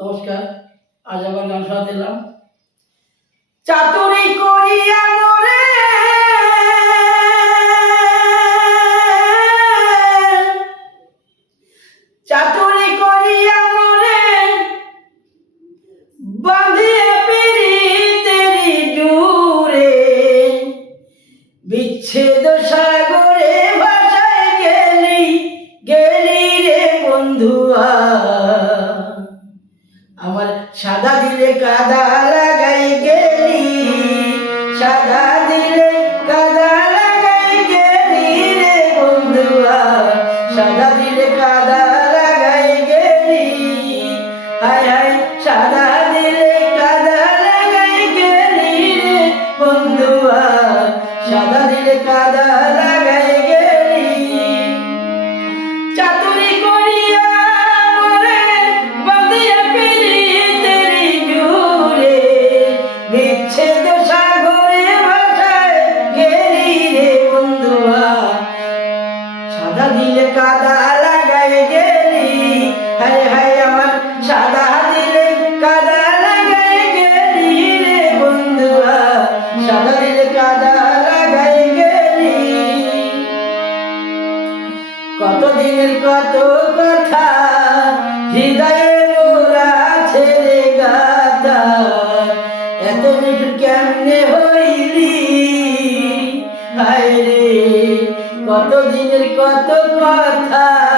নমস্কার আজ আবার গান শোনাতে এলাম চাতুরি সাদা দিলে কাদা লাগাই গেলি, সাদা দিলে কাদা লাগাই গেলি রে বন্ধুয়া, সাদা দিলে কাদা লাগাই গেলি, হায় হায়, সাদা দিলে কাদা লাগাই গেলি রে বন্ধুয়া, সাদা দিলে কাদা লাগাই গেলি রে বন্ধুয়া, সাদা দিলে কাদা লাগাই গেলি। হায় হায় আমার সাদা দিলে কাদা লাগাই গেলি রে বন্ধুয়া, সাদা দিলে কাদা লাগাই গেলি। কত দিনের কত কথা, হৃদয়ে হায় রে কত দিনের কত কথা?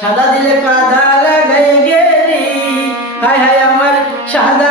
সাদা দিলে কাদা লাগাই গেলি। হায় হায় আমার সাদা